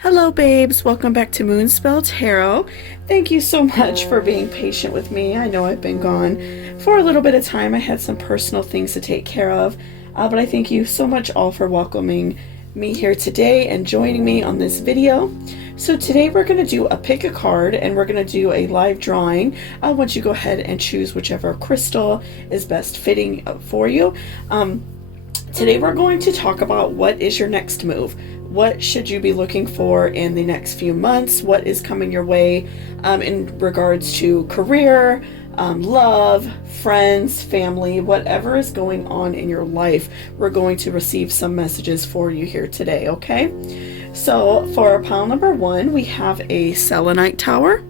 Hello babes, welcome back to Moonspell Tarot. Thank you so much for being patient with me. I know I've been gone for a little bit of time. I had some personal things to take care of, but I thank you so much all for welcoming me here today and joining me on this video. So today we're going to do a pick a card and we're going to do a live drawing. I want you to go ahead and choose whichever crystal is best fitting for you. Today we're going to talk about what is your next move. What should you be looking for in the next few months? What is coming your way in regards to career, love, friends, family, whatever is going on in your life. We're going to receive some messages for you here today, okay? So for pile number 1, we have a selenite tower.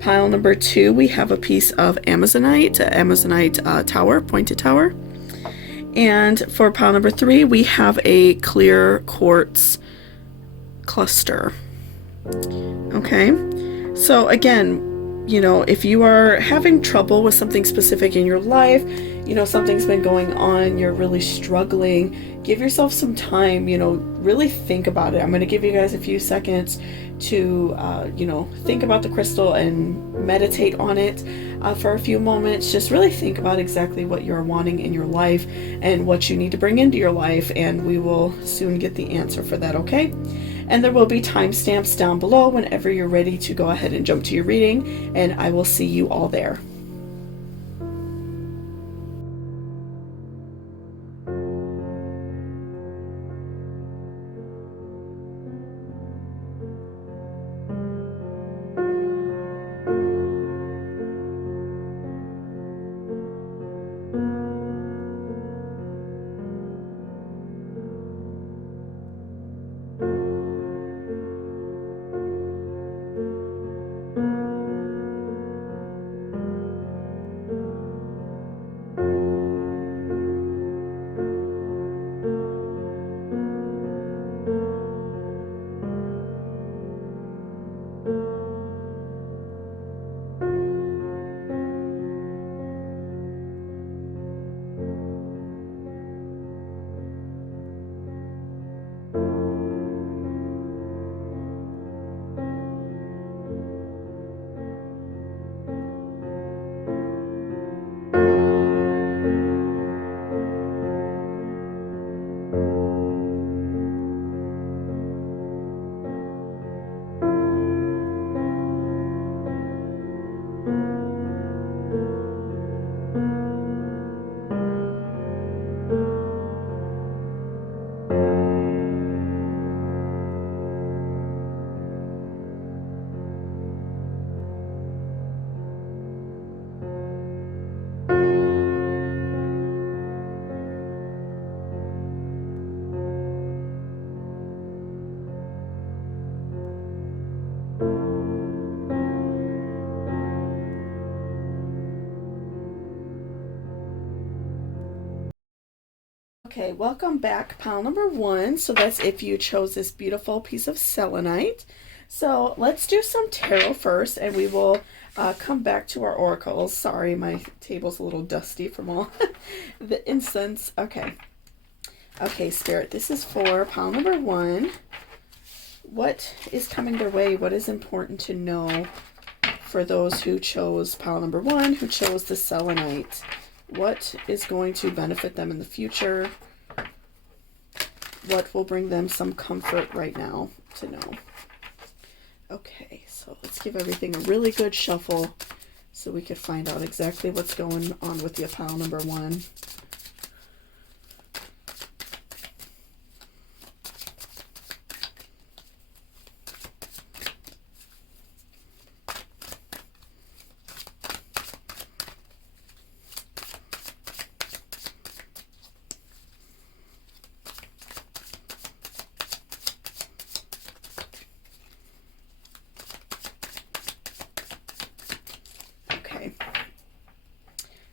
Pile number 2, we have a piece of Amazonite tower, pointed tower. And for pile number 3, we have a clear quartz cluster. Okay, so again, you know, if you are having trouble with something specific in your life, you know, something's been going on, you're really struggling, give yourself some time, you know, really think about it. I'm going to give you guys a few seconds to, you know, think about the crystal and meditate on it for a few moments. Just really think about exactly what you're wanting in your life and what you need to bring into your life, and we will soon get the answer for that, okay? And there will be timestamps down below whenever you're ready to go ahead and jump to your reading, and I will see you all there. Okay, welcome back, pile number 1. So that's if you chose this beautiful piece of selenite. So let's do some tarot first, and we will come back to our oracles. Sorry, my table's a little dusty from all the incense. Okay. Okay, Spirit, this is for pile number 1. What is coming their way? What is important to know for those who chose pile number 1, who chose the selenite? What is going to benefit them in the future? What will bring them some comfort right now to know? Okay, so let's give everything a really good shuffle so we could find out exactly what's going on with the pile number 1.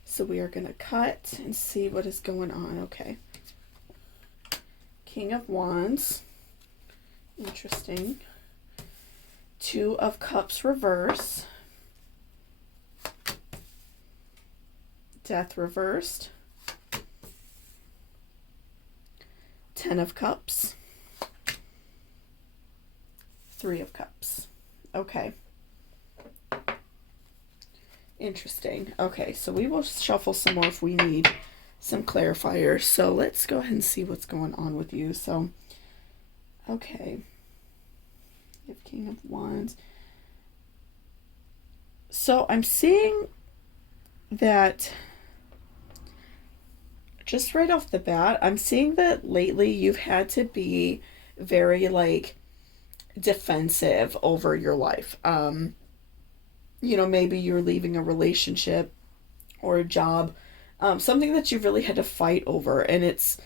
So we are going to cut and see what is going on. Okay. King of Wands. Interesting. Two of Cups reverse. Death reversed. Ten of Cups. Three of Cups. Okay. Interesting. Okay, so we will shuffle some more if we need some clarifiers. So let's go ahead and see what's going on with you. So, okay. You have King of Wands. So I'm seeing that just right off the bat, I'm seeing that lately you've had to be very like defensive over your life. Maybe you're leaving a relationship or a job, something that you really had to fight over, and it's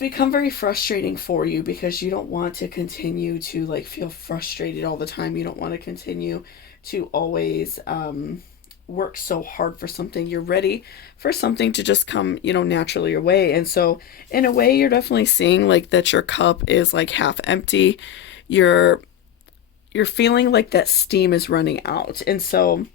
become very frustrating for you because you don't want to continue to like feel frustrated all the time. You don't want to continue to always work so hard for something. You're ready for something to just come, naturally your way. And so in a way, you're definitely seeing like that your cup is like half empty. You're feeling like that steam is running out. And so,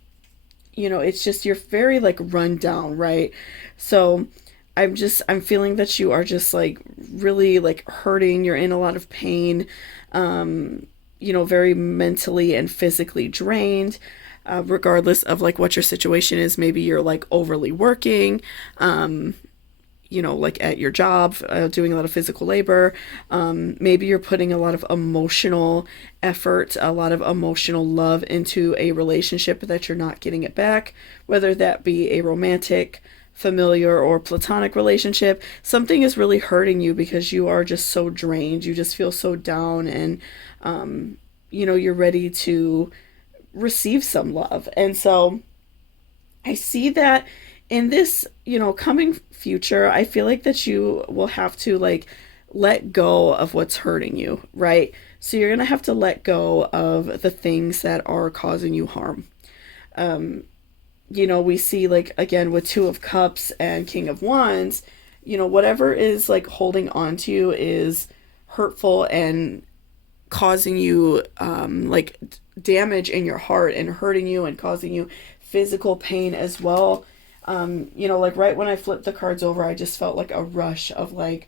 it's just, you're very like run down, right? So I'm feeling that you are just like really like hurting. You're in a lot of pain, very mentally and physically drained, regardless of like what your situation is. Maybe you're like overly working, like at your job, doing a lot of physical labor. Maybe you're putting a lot of emotional effort, a lot of emotional love into a relationship that you're not getting it back, whether that be a romantic, familiar, or platonic relationship. Something is really hurting you because you are just so drained. You just feel so down, and, you're ready to receive some love. And so I see that in this, coming future, I feel like that you will have to like let go of what's hurting you, right? So you're going to have to let go of the things that are causing you harm. We see like, again, with Two of Cups and King of Wands, whatever is like holding on to you is hurtful and causing you like damage in your heart and hurting you and causing you physical pain as well. Like right when I flipped the cards over, I just felt like a rush of like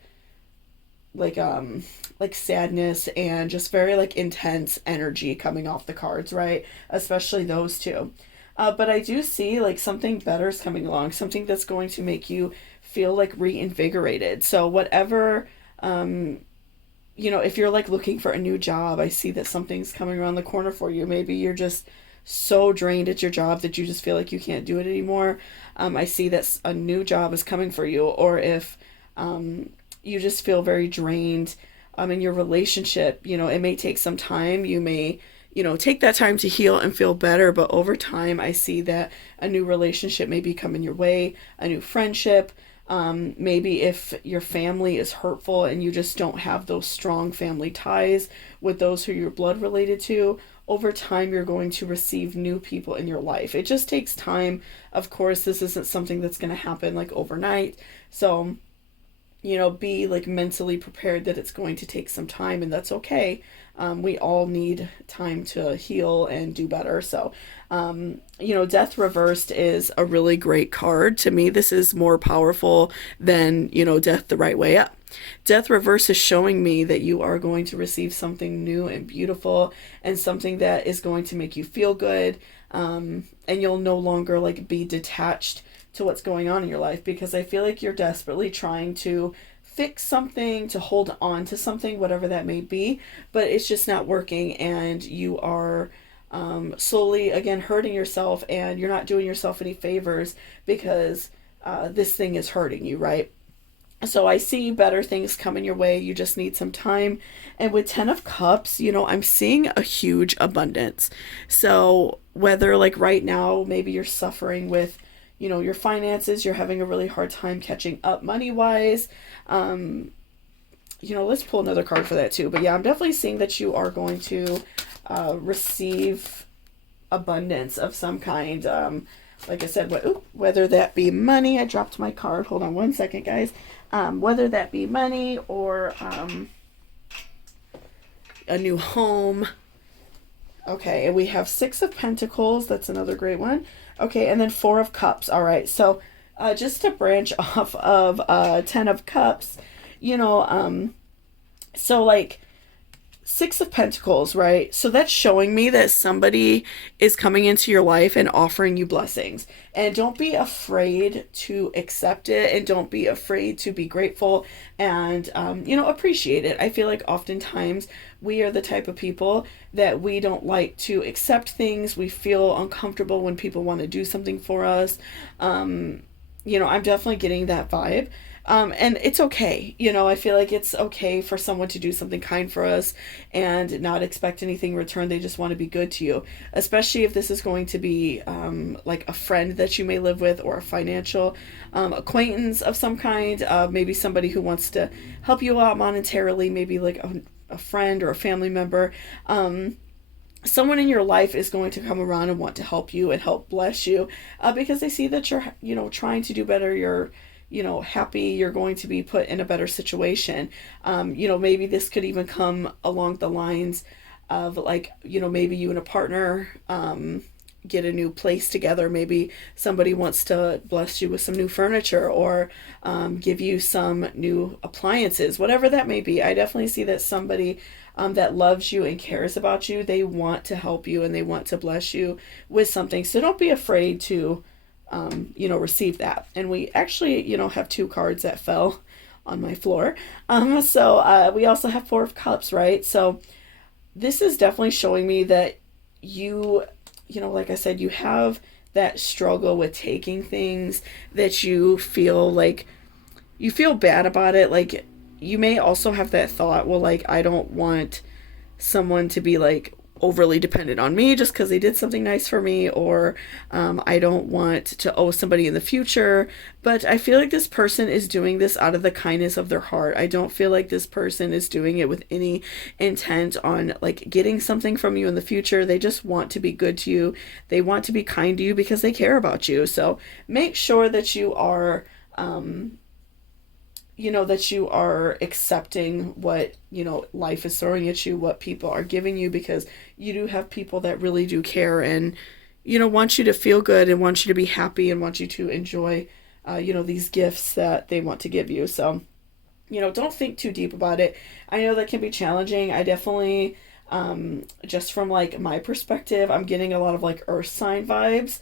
sadness and just very like intense energy coming off the cards, right? Especially those two. But I do see like something better is coming along, something that's going to make you feel like reinvigorated. So whatever, if you're like looking for a new job, I see that something's coming around the corner for you. Maybe you're just so drained at your job that you just feel like you can't do it anymore. I see that a new job is coming for you. Or if you just feel very drained in your relationship, it may take some time. You may, take that time to heal and feel better. But over time, I see that a new relationship may be coming your way, a new friendship. Maybe if your family is hurtful and you just don't have those strong family ties with those who you're blood related to, over time you're going to receive new people in your life. It just takes time. Of course, this isn't something that's going to happen like overnight. So, be like mentally prepared that it's going to take some time, and that's okay. We all need time to heal and do better. So, Death Reversed is a really great card. To me, this is more powerful than, Death the Right Way Up. Death Reverse is showing me that you are going to receive something new and beautiful and something that is going to make you feel good. And you'll no longer like be detached to what's going on in your life, because I feel like you're desperately trying to fix something, to hold on to something, whatever that may be, but it's just not working, and you are slowly again hurting yourself, and you're not doing yourself any favors because this thing is hurting you, right? So I see better things coming your way. You just need some time. And with 10 of Cups, I'm seeing a huge abundance. So whether like right now, maybe you're suffering with, your finances, you're having a really hard time catching up money-wise. Let's pull another card for that too. But yeah, I'm definitely seeing that you are going to receive abundance of some kind. Like I said, whether that be money, I dropped my card. Hold on one second, guys. Whether that be money or a new home. Okay, and we have 6 of Pentacles. That's another great one. Okay, and then 4 of Cups. All right, so just to branch off of 10 of Cups, so like Six of Pentacles, right? So that's showing me that somebody is coming into your life and offering you blessings. And don't be afraid to accept it, and don't be afraid to be grateful and, appreciate it. I feel like oftentimes we are the type of people that we don't like to accept things. We feel uncomfortable when people want to do something for us. I'm definitely getting that vibe. And it's okay. I feel like it's okay for someone to do something kind for us and not expect anything in return. They just want to be good to you, especially if this is going to be like a friend that you may live with, or a financial acquaintance of some kind. Maybe somebody who wants to help you out monetarily, maybe like a friend or a family member. Someone in your life is going to come around and want to help you and help bless you, because they see that you're, trying to do better. You're happy, you're going to be put in a better situation. Maybe this could even come along the lines of like, maybe you and a partner get a new place together. Maybe somebody wants to bless you with some new furniture, or give you some new appliances, whatever that may be. I definitely see that somebody that loves you and cares about you, they want to help you and they want to bless you with something. So don't be afraid to receive that. And we actually, have two cards that fell on my floor. So we also have Four of Cups, right? So this is definitely showing me that like I said, you have that struggle with taking things, that you feel bad about it. Like, you may also have that thought, well, like, I don't want someone to be like overly dependent on me just because they did something nice for me, or I don't want to owe somebody in the future. But I feel like this person is doing this out of the kindness of their heart. I don't feel like this person is doing it with any intent on like getting something from you in the future. They just want to be good to you. They want to be kind to you because they care about you. So make sure that you are that you are accepting what, life is throwing at you, what people are giving you, because you do have people that really do care and, want you to feel good and want you to be happy and want you to enjoy, these gifts that they want to give you. So, don't think too deep about it. I know that can be challenging. I definitely, just from like my perspective, I'm getting a lot of like earth sign vibes,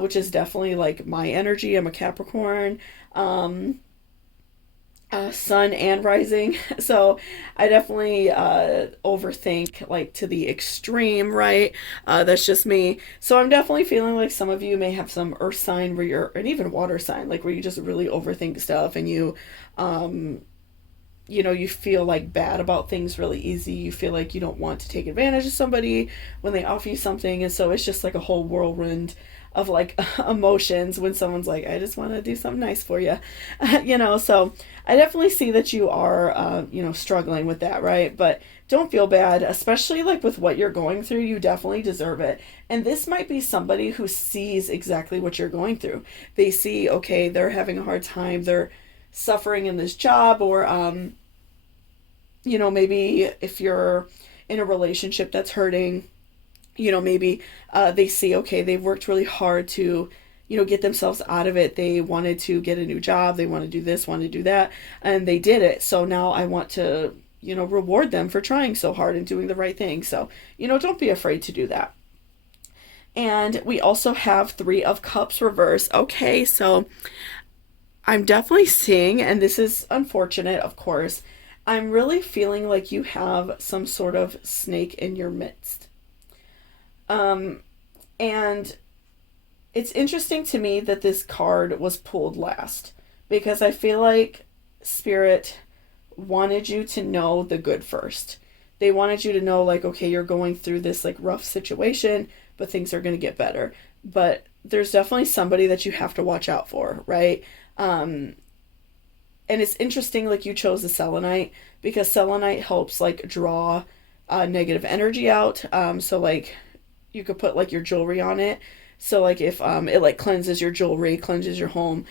which is definitely like my energy. I'm a Capricorn. Sun and rising, so I definitely overthink like to the extreme, right? That's just me. So I'm definitely feeling like some of you may have some earth sign where you're, and even water sign, like where you just really overthink stuff, and you you feel like bad about things really easy. You feel like you don't want to take advantage of somebody when they offer you something, and so it's just like a whole whirlwind of like emotions when someone's like, I just want to do something nice for you. So I definitely see that you are struggling with that, right? But don't feel bad, especially like with what you're going through. You definitely deserve it. And this might be somebody who sees exactly what you're going through. They see, okay, they're having a hard time, they're suffering in this job, or maybe if you're in a relationship that's hurting, maybe they see, okay, they've worked really hard to, get themselves out of it. They wanted to get a new job. They want to do this, want to do that, and they did it. So now I want to, reward them for trying so hard and doing the right thing. So, don't be afraid to do that. And we also have Three of Cups reverse. Okay, so I'm definitely seeing, and this is unfortunate, of course, I'm really feeling like you have some sort of snake in your midst. And it's interesting to me that this card was pulled last, because I feel like Spirit wanted you to know the good first. They wanted you to know, like, okay, you're going through this like rough situation, but things are going to get better. But there's definitely somebody that you have to watch out for, right? And it's interesting, like, you chose the selenite, because selenite helps like draw negative energy out. So like you could put like your jewelry on it. So like if it like cleanses your jewelry, cleanses your home.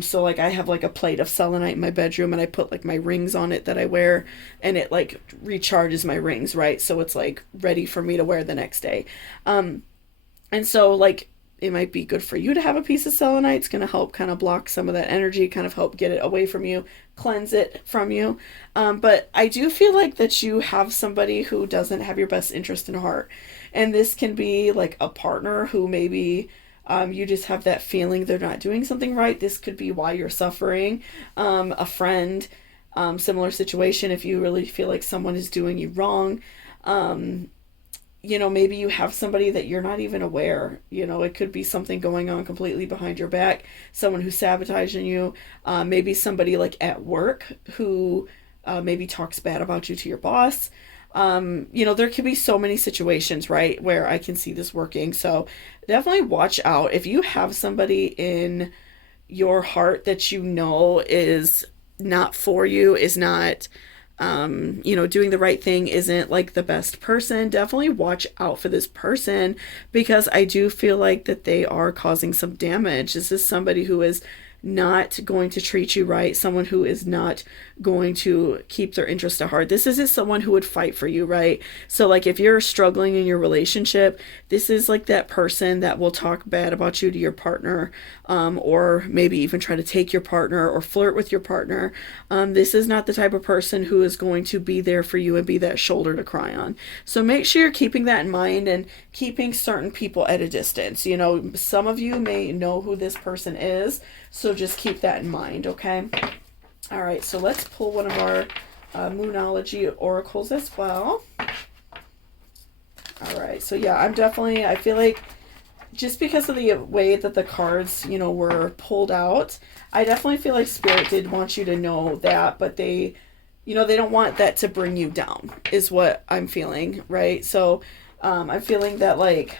So like I have like a plate of selenite in my bedroom, and I put like my rings on it that I wear, and it like recharges my rings, right? So it's like ready for me to wear the next day. And so like it might be good for you to have a piece of selenite. It's going to help kind of block some of that energy, kind of help get it away from you, cleanse it from you. But I do feel like that you have somebody who doesn't have your best interest in heart. And this can be like a partner who maybe you just have that feeling they're not doing something right. This could be why you're suffering. A friend, similar situation, if you really feel like someone is doing you wrong. Maybe you have somebody that you're not even aware. It could be something going on completely behind your back, someone who's sabotaging you, maybe somebody like at work who maybe talks bad about you to your boss. There could be so many situations, right, where I can see this working. So definitely watch out. If you have somebody in your heart that is not for you, is not doing the right thing, isn't like the best person, definitely watch out for this person, because I do feel like that they are causing some damage. This is somebody who is not going to treat you right, someone who is not going to keep their interest at heart. This isn't someone who would fight for you, right? So like if you're struggling in your relationship, this is like that person that will talk bad about you to your partner, or maybe even try to take your partner or flirt with your partner. This is not the type of person who is going to be there for you and be that shoulder to cry on. So make sure you're keeping that in mind and keeping certain people at a distance. Some of you may know who this person is, so just keep that in mind, okay? All right, so let's pull one of our Moonology oracles as well. All right, so yeah, I feel like just because of the way that the cards, were pulled out, I definitely feel like Spirit did want you to know that, but they don't want that to bring you down, is what I'm feeling, right? So I'm feeling that like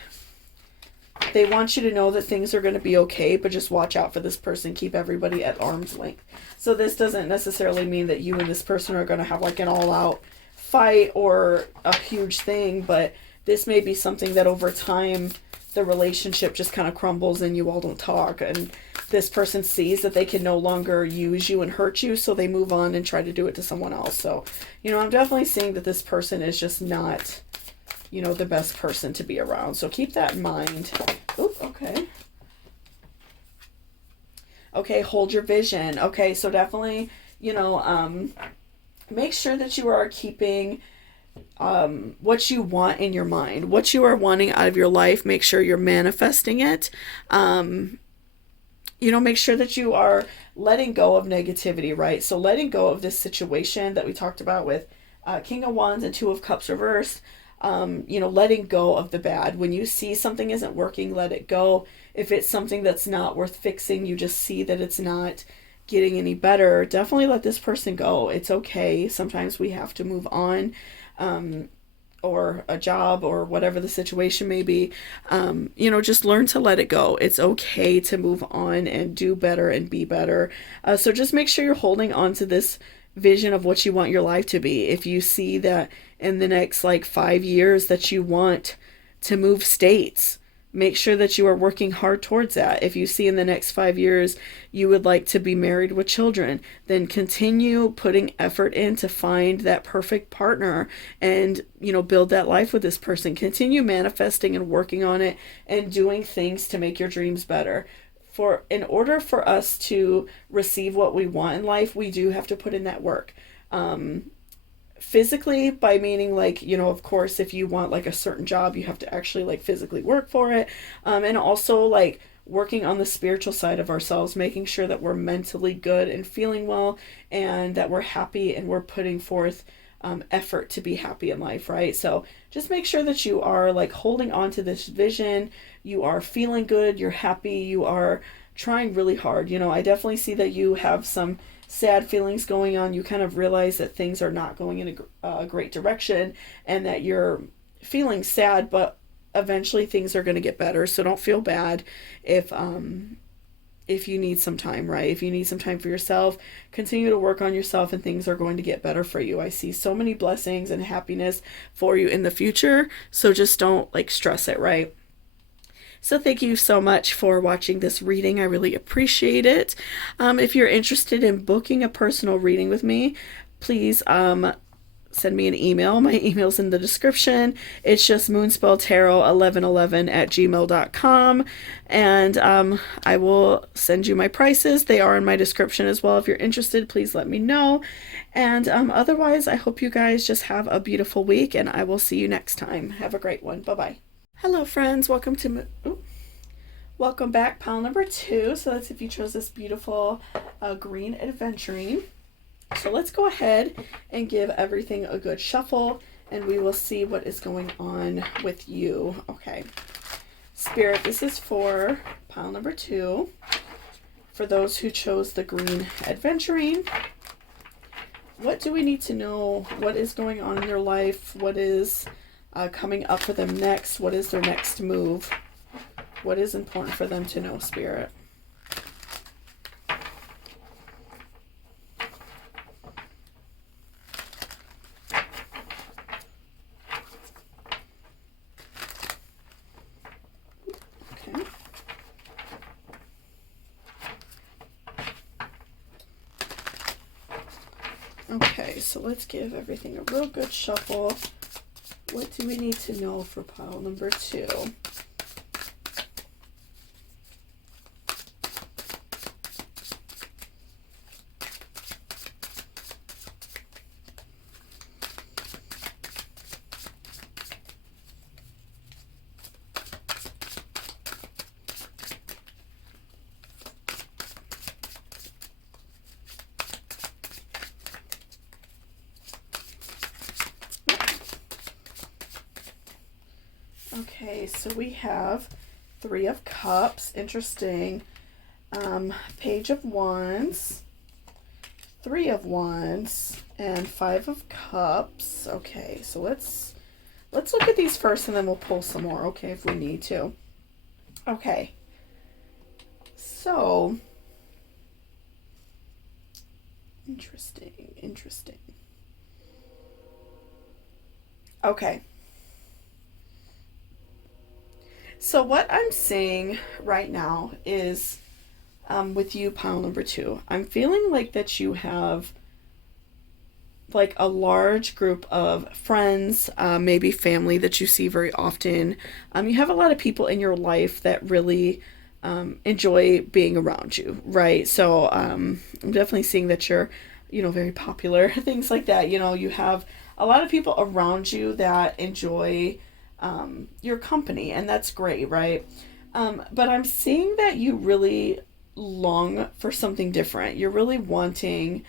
they want you to know that things are going to be okay, but just watch out for this person. Keep everybody at arm's length. So this doesn't necessarily mean that you and this person are going to have like an all-out fight or a huge thing, but this may be something that over time the relationship just kind of crumbles and you all don't talk, and this person sees that they can no longer use you and hurt you, so they move on and try to do it to someone else. So, I'm definitely seeing that this person is just not the best person to be around. So keep that in mind. Oop, okay. Okay, hold your vision. Okay, so definitely, make sure that you are keeping what you want in your mind, what you are wanting out of your life. Make sure you're manifesting it. Make sure that you are letting go of negativity, right? So letting go of this situation that we talked about with King of Wands and Two of Cups reversed. Letting go of the bad. When you see something isn't working, let it go. If it's something that's not worth fixing, you just see that it's not getting any better, definitely let this person go. It's okay. Sometimes we have to move on, or a job or whatever the situation may be. Just learn to let it go. It's okay to move on and do better and be better. So just make sure you're holding on to this vision of what you want your life to be. If you see that in the next 5 years that you want to move states, make sure that you are working hard towards that. If you see in the next 5 years you would like to be married with children, then continue putting effort in to find that perfect partner and, build that life with this person. Continue manifesting and working on it and doing things to make your dreams better. In order for us to receive what we want in life, we do have to put in that work. Physically, by meaning of course, if you want a certain job, you have to actually physically work for it. And also working on the spiritual side of ourselves, making sure that we're mentally good and feeling well, and that we're happy and we're putting forth effort to be happy in life, right? So just make sure that you are holding on to this vision. You are feeling good, you're happy, you are trying really hard. I definitely see that you have some sad feelings going on. You kind of realize that things are not going in a great direction and that you're feeling sad, but eventually things are going to get better. So don't feel bad if you need some time, right? If you need some time for yourself, continue to work on yourself and things are going to get better for you. I see so many blessings and happiness for you in the future. So just don't stress it, right? So thank you so much for watching this reading. I really appreciate it. If you're interested in booking a personal reading with me, please send me an email. My email's in the description. It's just moonspelltarot1111@gmail.com. And I will send you my prices. They are in my description as well. If you're interested, please let me know. And otherwise, I hope you guys just have a beautiful week, and I will see you next time. Have a great one. Bye-bye. Hello, friends. Welcome back. Pile number 2. So that's if you chose this beautiful green adventuring. So let's go ahead and give everything a good shuffle, and we will see what is going on with you. Okay. Spirit, this is for pile number 2. For those who chose the green adventuring, what do we need to know? What is going on in their life? What is coming up for them next? What is their next move? What is important for them to know, Spirit? Okay, so let's give everything a real good shuffle. What do we need to know for pile number 2? Okay, so we have 3 of Cups, interesting. Page of Wands, 3 of Wands, and 5 of Cups. Okay, so let's look at these first, and then we'll pull some more, okay, if we need to. Okay, so interesting. Okay. So what I'm seeing right now is, with you, pile number 2, I'm feeling like that you have like a large group of friends, maybe family that you see very often. You have a lot of people in your life that really enjoy being around you, right? So I'm definitely seeing that you're, very popular, things like that. You have a lot of people around you that enjoy your company, and that's great, right? But I'm seeing that you really long for something different. You're really wanting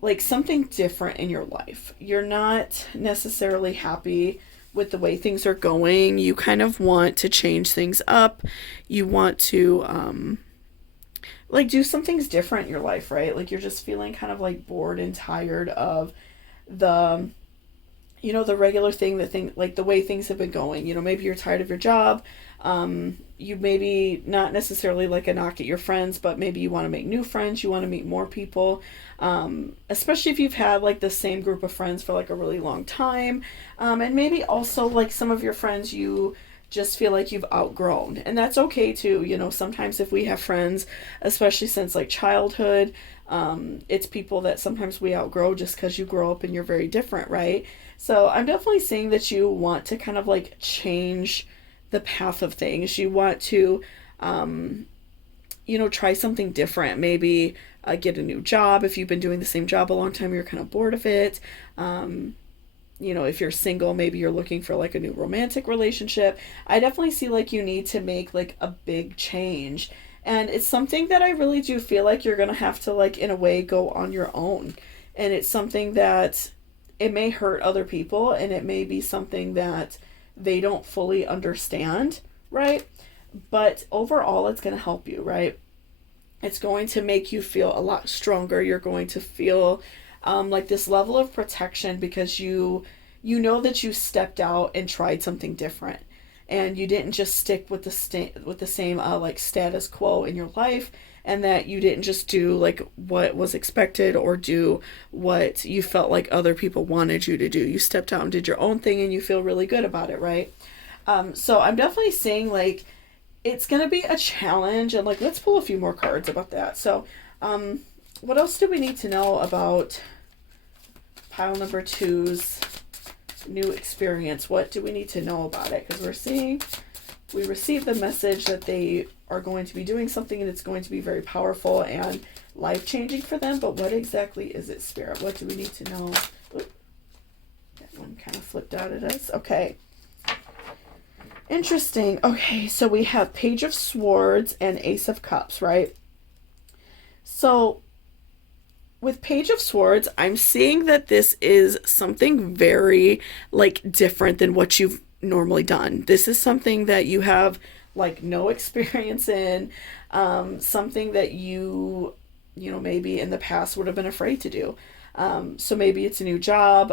like something different in your life. You're not necessarily happy with the way things are going. You kind of want to change things up. You want to like do some things different in your life, right? Like you're just feeling kind of like bored and tired of the the regular thing, like the way things have been going. Maybe you're tired of your job. You maybe not necessarily like a knock at your friends, but maybe you want to make new friends. You want to meet more people, especially if you've had like the same group of friends for like a really long time. And maybe also like some of your friends you just feel like you've outgrown, and that's okay too. Sometimes if we have friends, especially since like childhood, it's people that sometimes we outgrow just because you grow up and you're very different, right? So I'm definitely seeing that you want to kind of like change the path of things. You want to, try something different. Maybe get a new job. If you've been doing the same job a long time, you're kind of bored of it. If you're single, maybe you're looking for like a new romantic relationship. I definitely see like you need to make like a big change. And it's something that I really do feel like you're going to have to like in a way go on your own. And it's something that it may hurt other people, and it may be something that they don't fully understand, right? But overall, it's going to help you, right? It's going to make you feel a lot stronger. You're going to feel like this level of protection because you know that you stepped out and tried something different, and you didn't just stick with the same like status quo in your life, and that you didn't just do like what was expected or do what you felt like other people wanted you to do. You stepped out and did your own thing, and you feel really good about it, right? So I'm definitely saying like it's gonna be a challenge, and like let's pull a few more cards about that. So what else do we need to know about pile number 2's new experience. What do we need to know about it? Because we received the message that they are going to be doing something and it's going to be very powerful and life-changing for them. But what exactly is it, Spirit? What do we need to know? Oop, that one kind of flipped out at us. Okay. Interesting. Okay, so we have Page of Swords and Ace of Cups, right? So with Page of Swords, I'm seeing that this is something very, like, different than what you've normally done. This is something that you have, like, no experience in, something that you know, maybe in the past would have been afraid to do. So maybe it's a new job,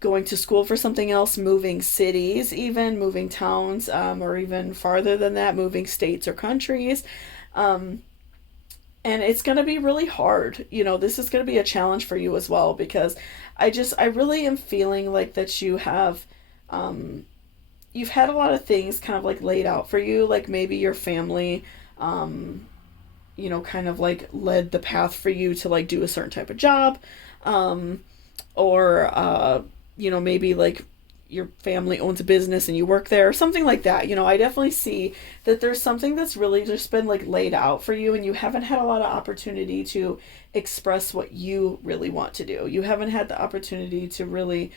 going to school for something else, moving cities, even moving towns, or even farther than that, moving states or countries. And it's going to be really hard. You know, this is going to be a challenge for you as well, because I really am feeling like that you have, you've had a lot of things kind of like laid out for you. Like maybe your family, you know, kind of like led the path for you to like do a certain type of job, or, you know, maybe like your family owns a business and you work there or something like that. You know, I definitely see that there's something that's really just been like laid out for you and you haven't had a lot of opportunity to express what you really want to do. You haven't had the opportunity to really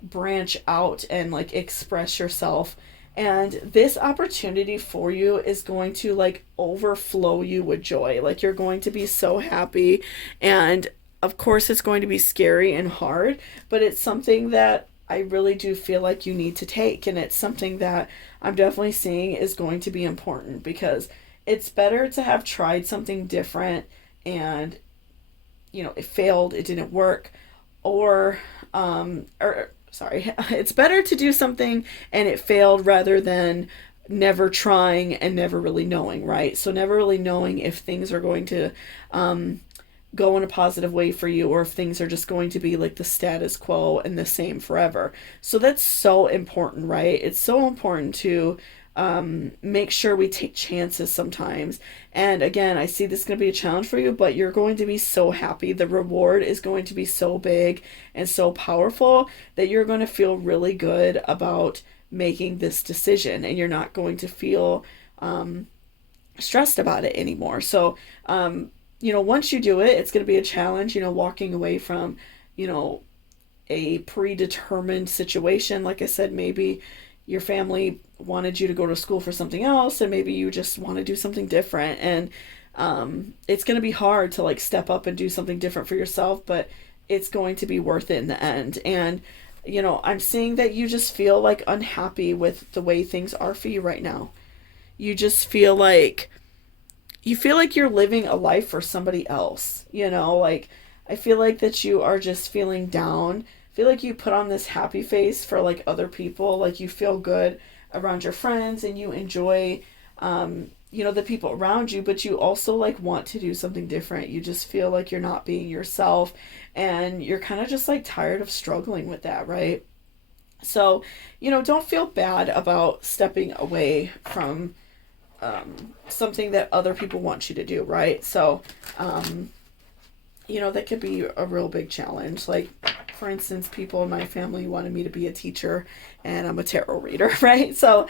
branch out and like express yourself. And this opportunity for you is going to like overflow you with joy. Like you're going to be so happy, and of course it's going to be scary and hard, but it's something that I really do feel like you need to take, and it's something that I'm definitely seeing is going to be important, because it's better to have tried something different and, you know, it failed, it didn't work, or sorry, it's better to do something and it failed rather than never trying and never really knowing, right? So never really knowing if things are going to go in a positive way for you, or if things are just going to be like the status quo and the same forever. So that's so important, right? It's so important to make sure we take chances sometimes. And again, I see this is going to be a challenge for you, but you're going to be so happy. The reward is going to be so big and so powerful that you're going to feel really good about making this decision, and you're not going to feel stressed about it anymore. So, you know, once you do it, it's going to be a challenge, you know, walking away from, you know, a predetermined situation. Like I said, maybe your family wanted you to go to school for something else, and maybe you just want to do something different. And it's going to be hard to like step up and do something different for yourself, but it's going to be worth it in the end. And, you know, I'm seeing that you just feel like unhappy with the way things are for you right now. You just feel like you're living a life for somebody else, you know, like I feel like that you are just feeling down. I feel like you put on this happy face for like other people, like you feel good around your friends and you enjoy, you know, the people around you, but you also like want to do something different. You just feel like you're not being yourself, and you're kind of just like tired of struggling with that, right? So, you know, don't feel bad about stepping away from something that other people want you to do, right? So, you know, that could be a real big challenge. Like, for instance, people in my family wanted me to be a teacher, and I'm a tarot reader, right? So,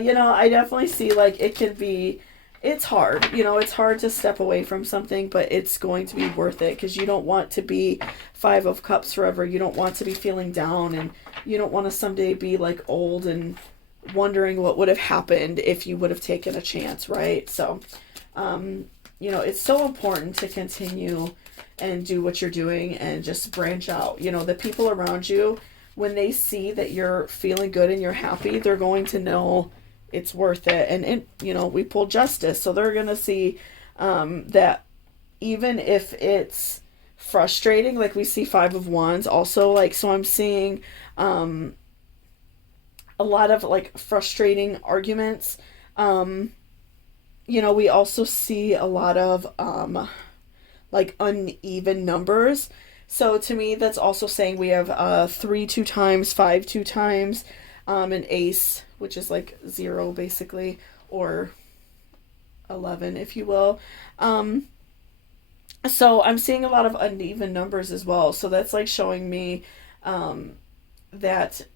you know, I definitely see like it's hard. You know, it's hard to step away from something, but it's going to be worth it, because you don't want to be 5 of Cups forever. You don't want to be feeling down, and you don't want to someday be like old and wondering what would have happened if you would have taken a chance, right? So, you know, it's so important to continue and do what you're doing and just branch out. You know, the people around you, when they see that you're feeling good and you're happy, they're going to know it's worth it. And you know, we pull Justice, so they're going to see that even if it's frustrating, like we see 5 of Wands also, like, so I'm seeing a lot of like frustrating arguments. You know, we also see a lot of like uneven numbers. So to me, that's also saying we have 3 2 times, 5 2 times, an ace, which is like 0 basically, or 11 if you will. So I'm seeing a lot of uneven numbers as well. So that's like showing me um, that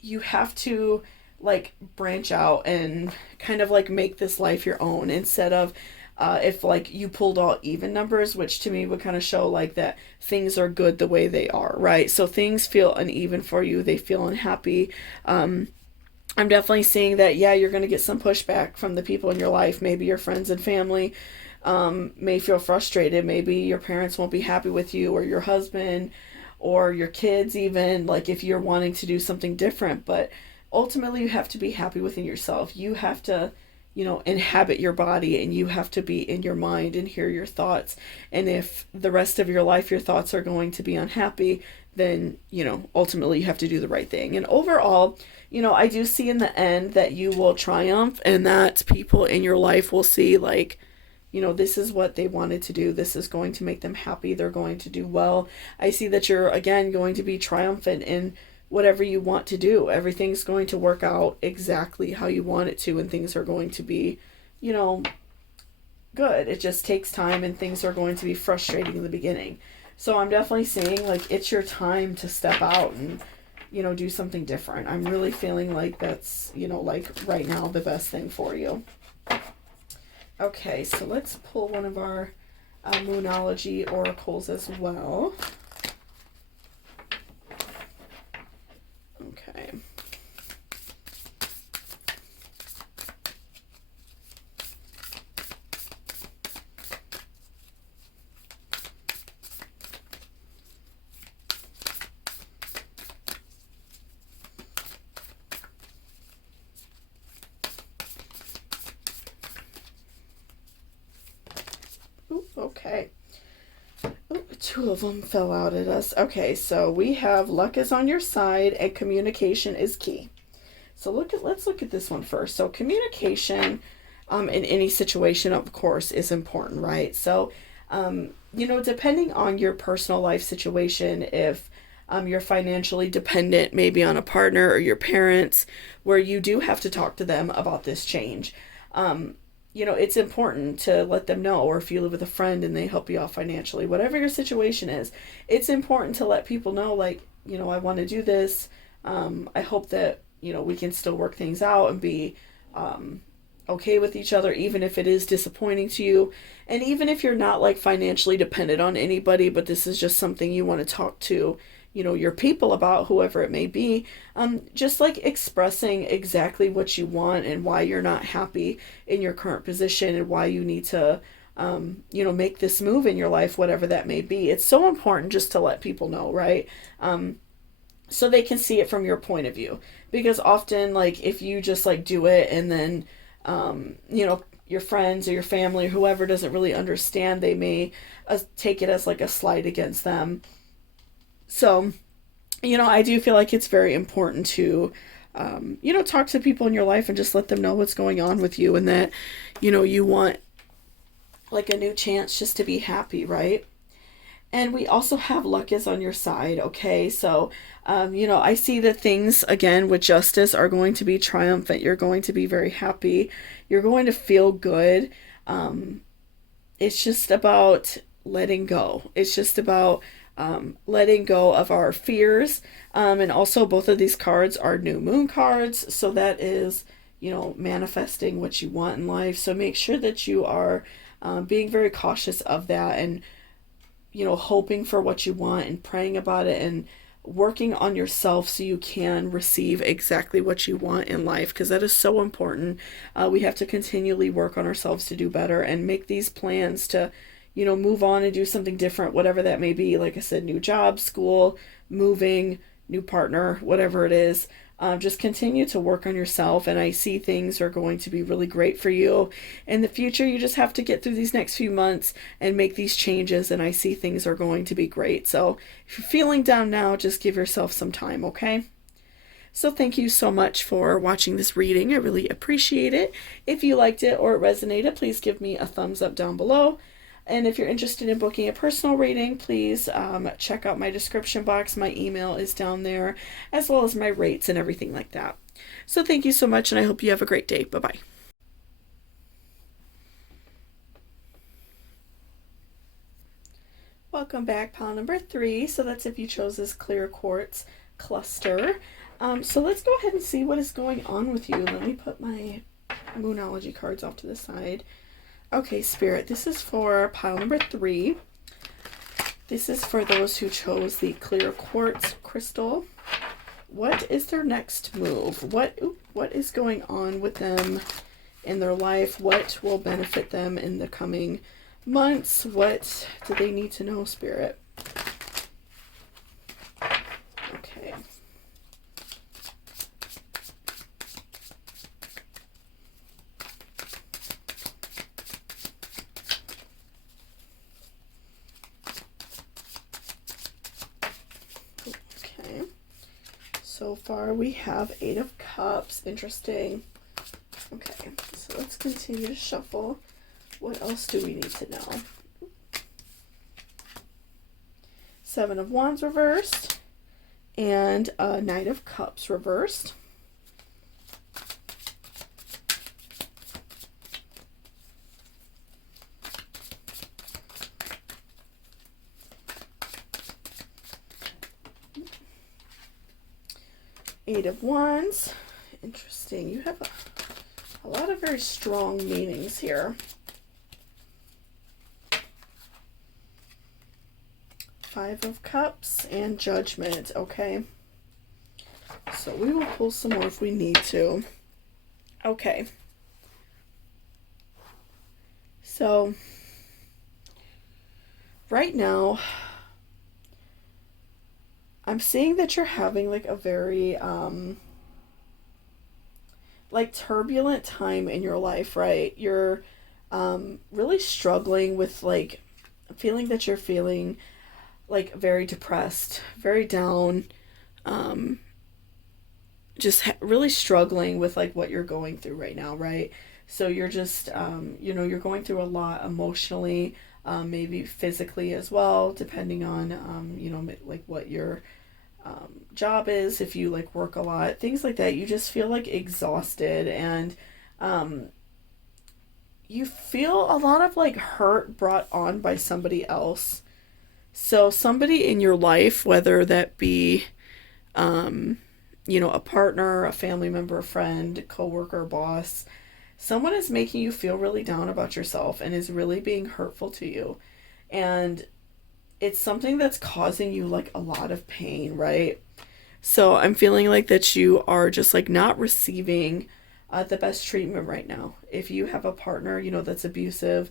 you have to like branch out and kind of like make this life your own instead of if like you pulled all even numbers, which to me would kind of show like that things are good the way they are, right? So things feel uneven for you, they feel unhappy. I'm definitely seeing that, yeah, you're going to get some pushback from the people in your life. Maybe your friends and family may feel frustrated. Maybe your parents won't be happy with you, or your husband, or your kids, even, like if you're wanting to do something different. But ultimately, you have to be happy within yourself. You have to, inhabit your body, and you have to be in your mind and hear your thoughts. And if the rest of your life your thoughts are going to be unhappy, then, ultimately you have to do the right thing. And overall, I do see in the end that you will triumph, and that people in your life will see, like, this is what they wanted to do. This is going to make them happy. They're going to do well. I see that you're, again, going to be triumphant in whatever you want to do. Everything's going to work out exactly how you want it to, and things are going to be, you know, good. It just takes time, and things are going to be frustrating in the beginning. So I'm definitely seeing like it's your time to step out and, do something different. I'm really feeling like that's, like right now the best thing for you. Okay, so let's pull one of our Moonology oracles as well. Okay. Ooh, okay. Ooh, two of them fell out at us. Okay, so we have luck is on your side and communication is key. So let's look at this one first. So communication in any situation, of course, is important, right? So, depending on your personal life situation, if you're financially dependent, maybe on a partner or your parents, where you do have to talk to them about this change. It's important to let them know, or if you live with a friend and they help you out financially, whatever your situation is, it's important to let people know, like, I want to do this. I hope that, we can still work things out and be okay with each other, even if it is disappointing to you. And even if you're not like financially dependent on anybody, but this is just something you want to talk to, your people about, whoever it may be, just like expressing exactly what you want and why you're not happy in your current position and why you need to, make this move in your life, whatever that may be. It's so important just to let people know, right? So they can see it from your point of view. Because often, like, if you just like do it and then, your friends or your family or whoever doesn't really understand, they may take it as like a slight against them. So, I do feel like it's very important to, talk to people in your life and just let them know what's going on with you, and that, you want like a new chance just to be happy, right? And we also have luck is on your side, okay? So, I see that things, again, with justice are going to be triumphant. You're going to be very happy. You're going to feel good. It's just about letting go. It's just about letting go of our fears. And also, both of these cards are new moon cards. So that is, manifesting what you want in life. So make sure that you are being very cautious of that, and, hoping for what you want and praying about it and working on yourself so you can receive exactly what you want in life, because that is so important. We have to continually work on ourselves to do better and make these plans to, move on and do something different, whatever that may be. Like I said, new job, school, moving, new partner, whatever it is. Just continue to work on yourself, and I see things are going to be really great for you in the future. You just have to get through these next few months and make these changes, and I see things are going to be great. So if you're feeling down now, just give yourself some time, okay? So thank you so much for watching this reading. I really appreciate it. If you liked it or it resonated, please give me a thumbs up down below. And if you're interested in booking a personal reading, please check out my description box. My email is down there, as well as my rates and everything like that. So thank you so much, and I hope you have a great day. Bye-bye. Welcome back, pile number 3. So that's if you chose this clear quartz cluster. So let's go ahead and see what is going on with you. Let me put my Moonology cards off to the side. Okay, Spirit, this is for pile number 3. This is for those who chose the clear quartz crystal. What is their next move? What is going on with them in their life? What will benefit them in the coming months? What do they need to know, Spirit? Okay. Okay. So far we have 8 of Cups. Interesting. Okay, so let's continue to shuffle. What else do we need to know? 7 of Wands reversed and a Knight of Cups reversed. Eight of Wands. Interesting. You have a lot of very strong meanings here. 5 of Cups and Judgment. Okay. So we will pull some more if we need to. Okay. So right now, I'm seeing that you're having like a very like turbulent time in your life, right? You're really struggling with like feeling that you're feeling like very depressed, very down, just really struggling with like what you're going through right now, right? So you're just you know, you're going through a lot emotionally, maybe physically as well, depending on you know, like what your job is, if you like work a lot, things like that. You just feel like exhausted, and you feel a lot of like hurt brought on by somebody else. So somebody in your life, whether that be you know, a partner, a family member, a friend, coworker, boss, someone is making you feel really down about yourself and is really being hurtful to you. And it's something that's causing you like a lot of pain, right? So I'm feeling like that you are just like not receiving the best treatment right now. If you have a partner, you know, that's abusive,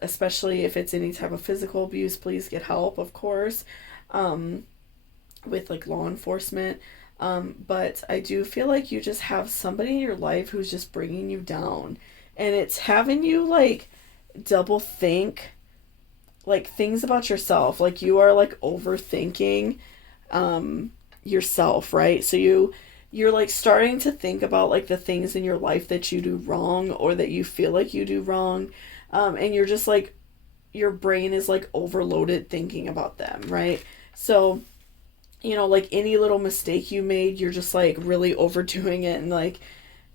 especially if it's any type of physical abuse, please get help, of course, with like law enforcement. But I do feel like you just have somebody in your life who's just bringing you down, and it's having you like double think like things about yourself. Like you are like overthinking yourself, right? So you're like starting to think about like the things in your life that you do wrong or that you feel like you do wrong, and you're just like, your brain is like overloaded thinking about them, right? So you know, like any little mistake you made, you're just like really overdoing it and like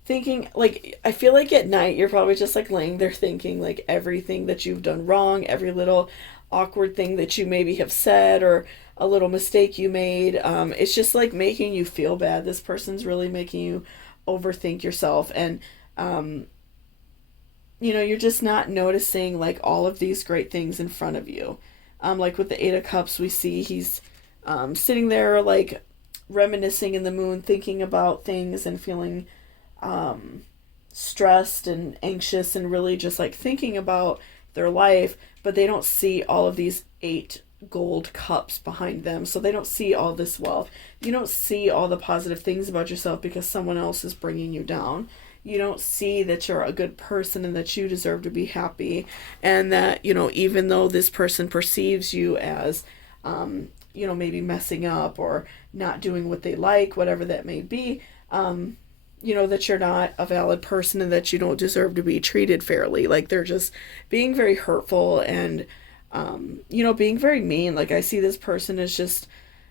thinking, like I feel like at night you're probably just like laying there thinking like everything that you've done wrong, every little awkward thing that you maybe have said or a little mistake you made. It's just like making you feel bad. This person's really making you overthink yourself, and you know, you're just not noticing like all of these great things in front of you. Like with the 8 of Cups, we see he's sitting there like reminiscing in the moon, thinking about things and feeling stressed and anxious and really just like thinking about their life, but they don't see all of these 8 gold cups behind them. So they don't see all this wealth. You don't see all the positive things about yourself because someone else is bringing you down. You don't see that you're a good person and that you deserve to be happy, and that, you know, even though this person perceives you as you know, maybe messing up or not doing what they like, whatever that may be, you know, that you're not a valid person and that you don't deserve to be treated fairly. Like they're just being very hurtful and, you know, being very mean. Like I see this person as just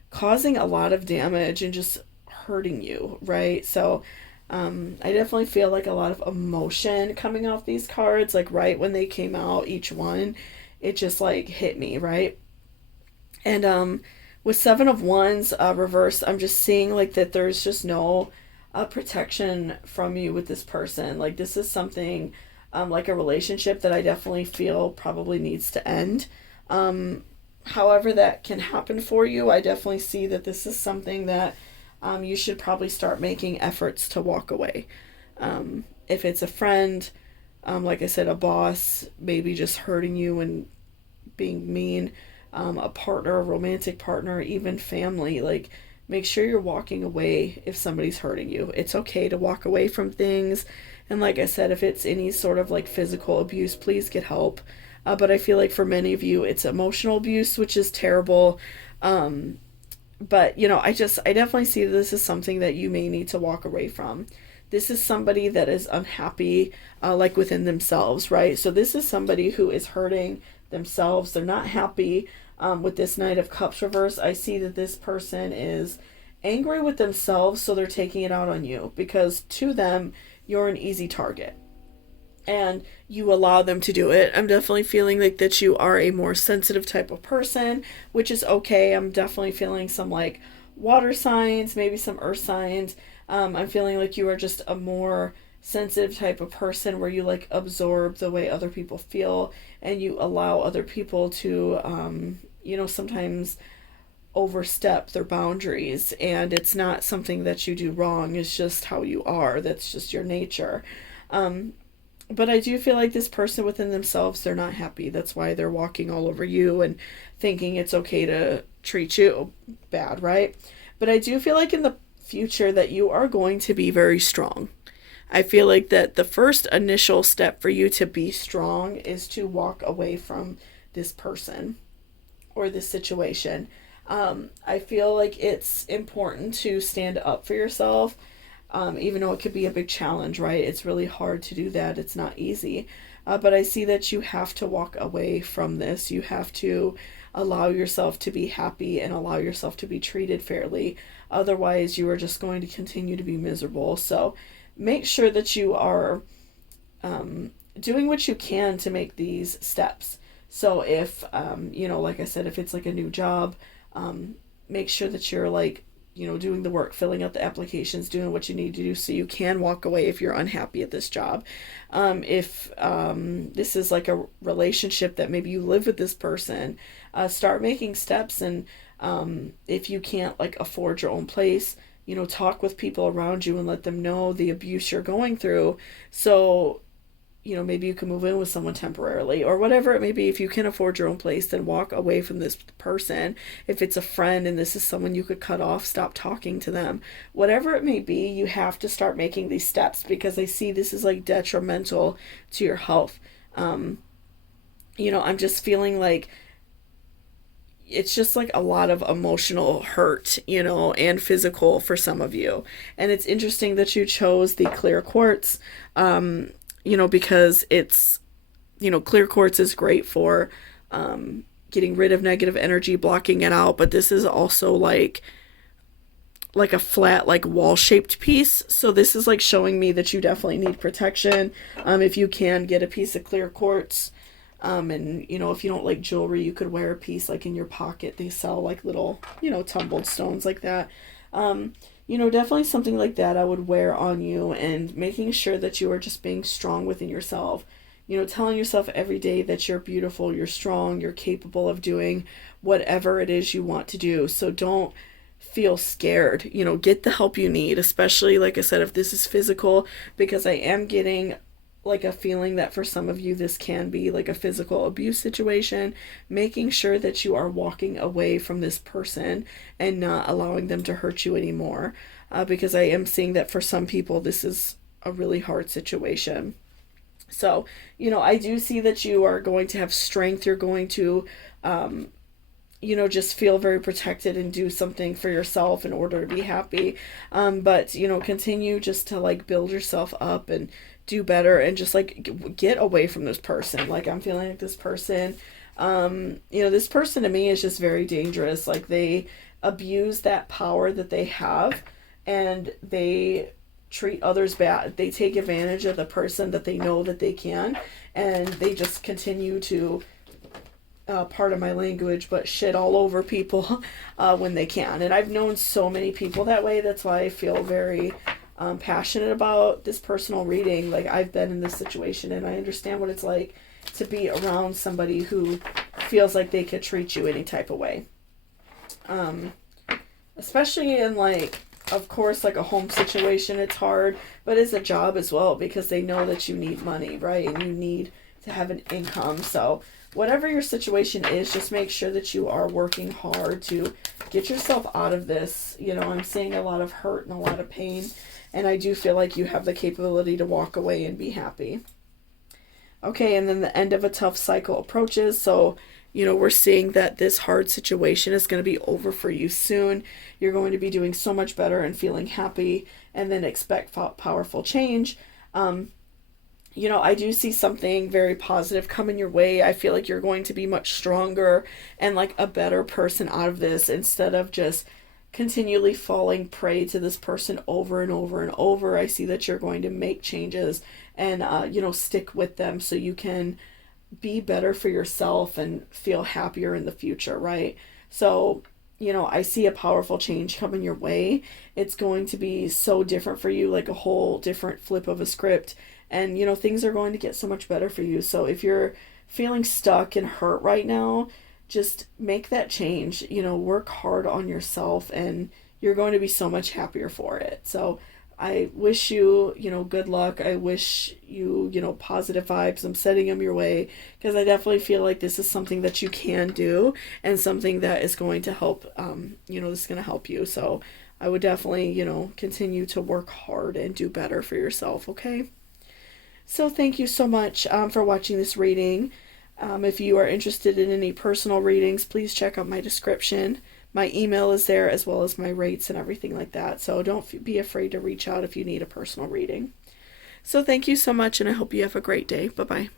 causing a lot of damage and just hurting you, right? So I definitely feel like a lot of emotion coming off these cards, like right when they came out, each one. it just like hit me, right? And with Seven of Wands reversed, I'm just seeing like that there's just no protection from you with this person. Like this is something like a relationship that I definitely feel probably needs to end. However that can happen for you, I definitely see that this is something that you should probably start making efforts to walk away. If it's a friend, like I said, a boss, maybe just hurting you and being mean, a partner, a romantic partner, even family, like make sure you're walking away if somebody's hurting you. It's okay to walk away from things. And like I said, if it's any sort of like physical abuse, please get help. But I feel like for many of you, it's emotional abuse, which is terrible. But you know, I definitely see this as something that you may need to walk away from. This is somebody that is unhappy, like within themselves, right? So this is somebody who is hurting themselves. They're not happy. With this Knight of Cups reverse, I see that this person is angry with themselves, so they're taking it out on you because to them, you're an easy target. And you allow them to do it. I'm definitely feeling like that you are a more sensitive type of person, which is okay. I'm definitely feeling some like water signs, maybe some earth signs. I'm feeling like you are just a more sensitive type of person where you like absorb the way other people feel and you allow other people to, you know, sometimes overstep their boundaries. And it's not something that you do wrong. It's just how you are. That's just your nature. But I do feel like this person within themselves, they're not happy. That's why they're walking all over you and thinking it's okay to treat you bad, right? But I do feel like in the future that you are going to be very strong. I feel like that the first initial step for you to be strong is to walk away from this person or this situation. I feel like it's important to stand up for yourself. Even though it could be a big challenge, right? It's really hard to do that. It's not easy. But I see that you have to walk away from this. You have to allow yourself to be happy and allow yourself to be treated fairly. Otherwise, you are just going to continue to be miserable. So make sure that you are doing what you can to make these steps. So if, you know, like I said, if it's like a new job, make sure that you're like, you know, doing the work, filling out the applications, doing what you need to do so you can walk away if you're unhappy at this job. If this is like a relationship that maybe you live with this person, start making steps. And if you can't like afford your own place, you know, talk with people around you and let them know the abuse you're going through. So, you know, maybe you can move in with someone temporarily or whatever it may be. If you can afford your own place, then walk away from this person. If it's a friend and this is someone you could cut off, stop talking to them. Whatever it may be, you have to start making these steps because I see this is like detrimental to your health. You know, I'm just feeling like it's just like a lot of emotional hurt, you know, and physical for some of you. And it's interesting that you chose the clear quartz. You know, because it's, you know, clear quartz is great for getting rid of negative energy, blocking it out. But this is also like a flat, like wall-shaped piece. So this is like showing me that you definitely need protection. If you can get a piece of clear quartz, and, you know, if you don't like jewelry, you could wear a piece like in your pocket. They sell like little, you know, tumbled stones like that. You know, definitely something like that I would wear on you and making sure that you are just being strong within yourself. You know, telling yourself every day that you're beautiful, you're strong, you're capable of doing whatever it is you want to do. So don't feel scared. You know, get the help you need, especially, like I said, if this is physical, because I am getting like a feeling that for some of you this can be like a physical abuse situation. Making sure that you are walking away from this person and not allowing them to hurt you anymore, because I am seeing that for some people this is a really hard situation. So, you know, I do see that you are going to have strength. You're going to you know, just feel very protected and do something for yourself in order to be happy. But, you know, continue just to like build yourself up and do better and just like get away from this person. Like I'm feeling like this person, you know, this person to me is just very dangerous. Like they abuse that power that they have and they treat others bad. They take advantage of the person that they know that they can, and they just continue to part of my language, but shit all over people when they can. And I've known so many people that way. That's why I feel very passionate about this personal reading. Like, I've been in this situation and I understand what it's like to be around somebody who feels like they could treat you any type of way. Especially in, like, of course, like a home situation, it's hard, but it's a job as well, because they know that you need money, right? And you need to have an income. So whatever your situation is, just make sure that you are working hard to get yourself out of this. You know, I'm seeing a lot of hurt and a lot of pain, and I do feel like you have the capability to walk away and be happy. Okay, and then the end of a tough cycle approaches. So, you know, we're seeing that this hard situation is going to be over for you soon. You're going to be doing so much better and feeling happy, and then expect powerful change. You know, I do see something very positive coming your way. I feel like you're going to be much stronger and like a better person out of this, instead of just continually falling prey to this person over and over and over. I see that you're going to make changes and, you know, stick with them so you can be better for yourself and feel happier in the future, right? So, you know, I see a powerful change coming your way. It's going to be so different for you, like a whole different flip of a script. And, you know, things are going to get so much better for you. So if you're feeling stuck and hurt right now, just make that change. You know, work hard on yourself and you're going to be so much happier for it. So I wish you, you know, good luck. I wish you, you know, positive vibes. I'm sending them your way, because I definitely feel like this is something that you can do and something that is going to help, you know, this is going to help you. So I would definitely, you know, continue to work hard and do better for yourself, okay? So thank you so much for watching this reading. If you are interested in any personal readings, please check out my description. My email is there, as well as my rates and everything like that. So don't be afraid to reach out if you need a personal reading. So thank you so much, and I hope you have a great day. Bye-bye.